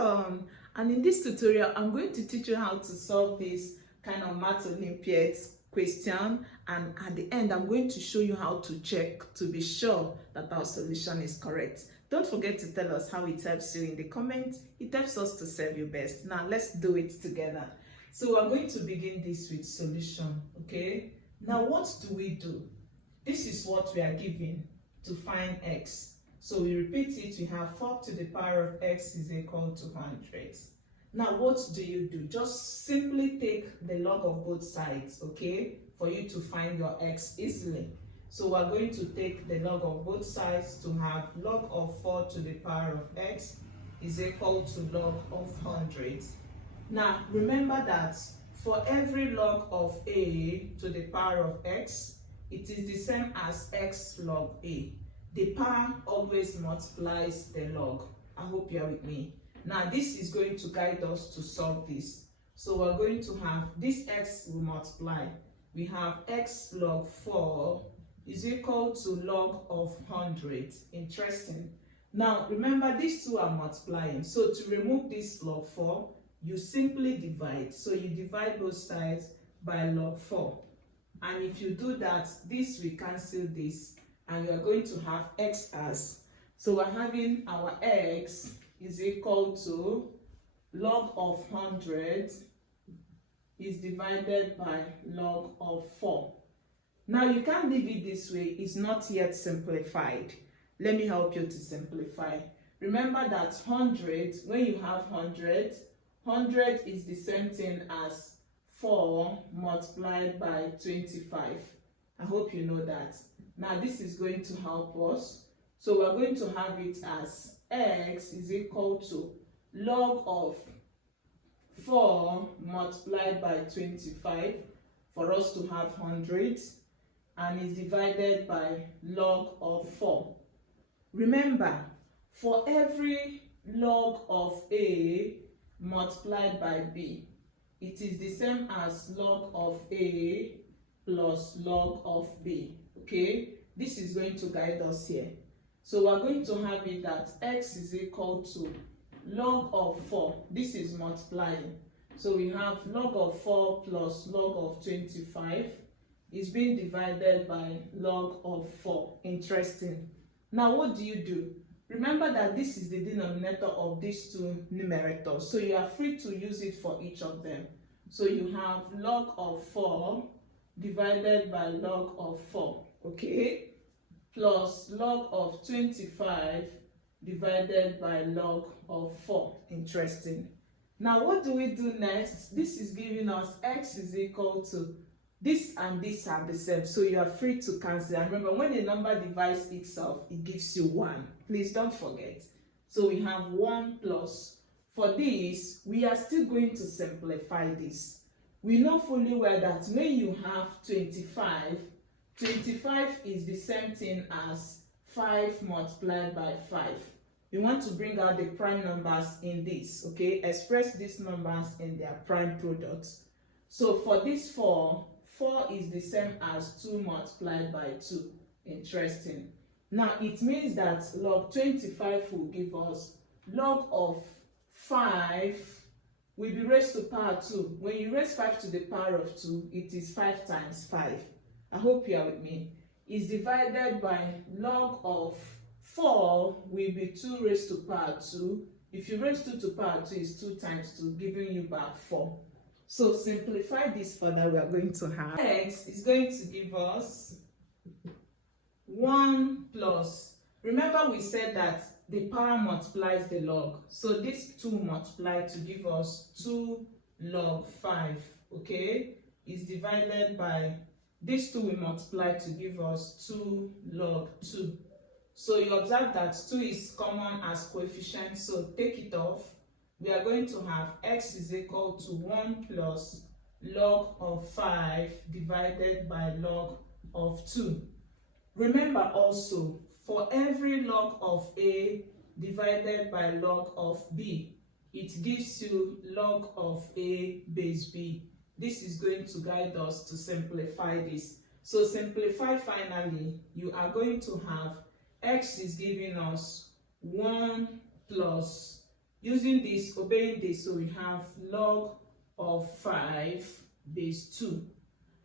welcome. And in this tutorial, I'm going to teach you how to solve this kind of math Olympiad question, and at the end, I'm going to show you how to check to be sure that our solution is correct. Don't forget to tell us how it helps you in the comments. It helps us to serve you best. Now, let's do it together. So we're going to begin this with solution, okay? Now, what do? This is what we are given to find x. So we repeat it, we have 4 to the power of x is equal to 100. Now what do? Just simply take the log of both sides, okay, for you to find your x easily. So we're going to take the log of both sides to have log of 4 to the power of x is equal to log of 100. Now remember that for every log of a to the power of x, it is the same as x log a. The power always multiplies the log. I hope you are with me. Now this is going to guide us to solve this. So we're going to have this x will multiply. We have x log 4 is equal to log of 100. Interesting. Now remember these two are multiplying. So to remove this log 4, you simply divide. So you divide both sides by log 4. And if you do that, this will cancel this. And you are going to have x as, so we're having our x is equal to log of 100 is divided by log of 4. Now you can't leave it this way, it's not yet simplified. Let me help you to simplify. Remember that 100, when you have 100, 100 is the same thing as 4 multiplied by 25. I hope you know that. Now this is going to help us. So we're going to have it as x is equal to log of 4 multiplied by 25 for us to have 100, and is divided by log of 4. Remember, for every log of a multiplied by b, it is the same as log of a plus log of b. Okay, this is going to guide us here. So we're going to have it that x is equal to log of 4. This is multiplying. So we have log of 4 plus log of 25 is being divided by log of 4. Interesting. Now what do? Remember that this is the denominator of these two numerators. So you are free to use it for each of them. So you have log of 4 divided by log of 4, okay, plus log of 25 divided by log of 4. Interesting. Now what do we do next? This is giving us x is equal to this, and this are the same, so you are free to cancel. And remember, when a number divides itself, it gives you 1. Please don't forget. So we have 1 plus. For this, we are still going to simplify this. We know fully well that when you have 25, 25 is the same thing as 5 multiplied by 5. We want to bring out the prime numbers in this, okay? Express these numbers in their prime products. So for this 4 is the same as 2 multiplied by 2. Interesting. Now it means that log 25 will give us log of 5 will be raised to power 2. When you raise 5 to the power of 2, it is 5 times 5. I hope you are with me. Is divided by log of 4 will be 2 raised to power 2. If you raise 2 to power 2 is 2 times 2, giving you back 4. So simplify this further. We are going to have x is going to give us 1 plus. Remember we said that the power multiplies the log. So this 2 multiply to give us 2 log 5, okay, is divided by this 2 will multiply to give us 2 log 2. So you observe that 2 is common as coefficient, so take it off. We are going to have x is equal to 1 plus log of 5 divided by log of 2. Remember also, for every log of a divided by log of b, it gives you log of a base b. This is going to guide us to simplify this. So simplify finally, you are going to have x is giving us 1 plus Using this, obeying this, so we have log of 5 base 2.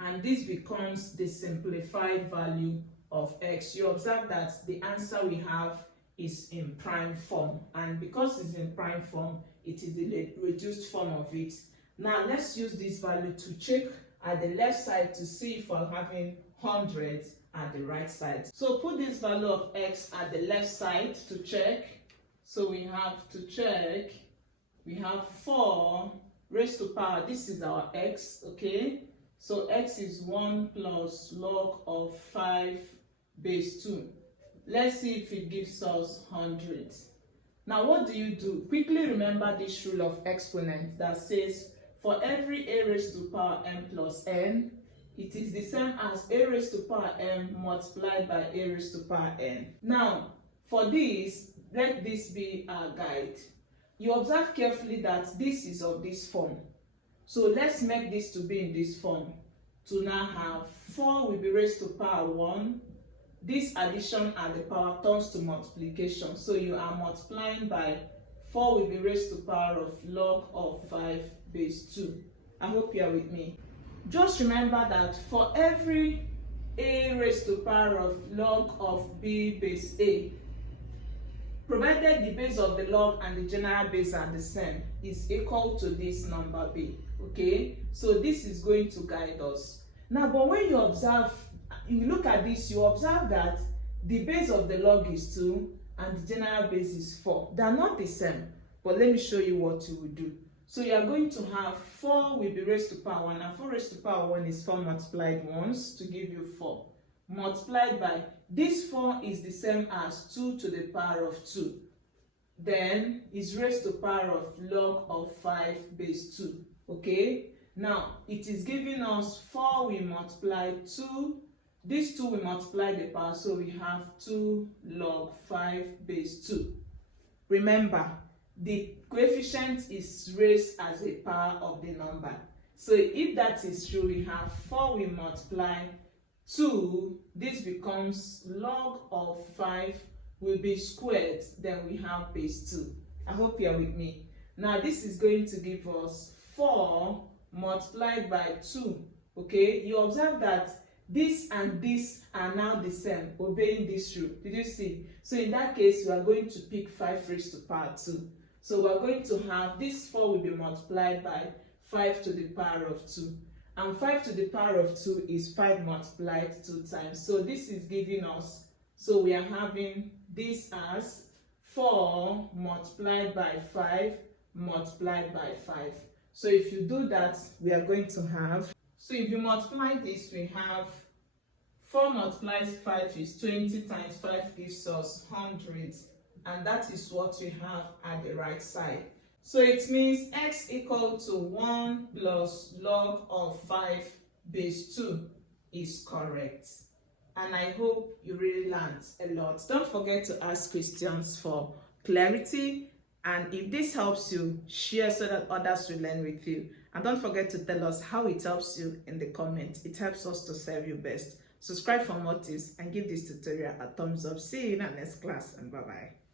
And this becomes the simplified value of x. You observe that the answer we have is in prime form. And because it's in prime form, it is the reduced form of it. Now let's use this value to check at the left side to see if we're having hundreds at the right side. So put this value of x at the left side to check. So we have to check, we have 4 raised to power, this is our x, okay? So x is 1 plus log of 5 base 2. Let's see if it gives us 100. Now what do? Quickly remember this rule of exponents that says for every a raised to power m plus n, it is the same as a raised to power m multiplied by a raised to power n. Now for this, let this be our guide. You observe carefully that this is of this form. So let's make this to be in this form. To now have 4 will be raised to power 1. This addition at the power turns to multiplication. So you are multiplying by 4 will be raised to power of log of 5 base 2. I hope you are with me. Just remember that for every a raised to power of log of b base a, provided the base of the log and the general base are the same, is equal to this number b. Okay, so this is going to guide us. Now, but when you observe, you look at this, you observe that the base of the log is 2 and the general base is 4. They are not the same, but let me show you what you will do. So you are going to have 4 will be raised to power 1, and 4 raised to power 1 is 4 multiplied once to give you 4. Multiplied by, this 4 is the same as 2 to the power of 2. Then is raised to power of log of 5 base 2. Okay, now it is giving us 4 we multiply 2. This 2 we multiply the power, so we have 2 log 5 base 2. Remember, the coefficient is raised as a power of the number. So if that is true, we have 4 we multiply 2, this becomes log of 5 will be squared, then we have base 2. I hope you are with me. Now this is going to give us 4 multiplied by 2. Okay, you observe that this and this are now the same, obeying this rule. Did you see? So in that case, we are going to pick 5 raised to power 2. So we are going to have this 4 will be multiplied by 5 to the power of 2. And 5 to the power of 2 is 5 multiplied 2 times. So this is giving us, so we are having this as 4 multiplied by 5 multiplied by 5. So if you do that, we are going to have, so if you multiply this, we have 4 multiplies 5 is 20 times 5 gives us 100. And that is what we have at the right side. So it means x equal to 1 plus log of 5 base 2 is correct. And I hope you really learned a lot. Don't forget to ask questions for clarity. And if this helps you, share so that others will learn with you. And don't forget to tell us how it helps you in the comments. It helps us to serve you best. Subscribe for more tips and give this tutorial a thumbs up. See you in our next class, and bye-bye.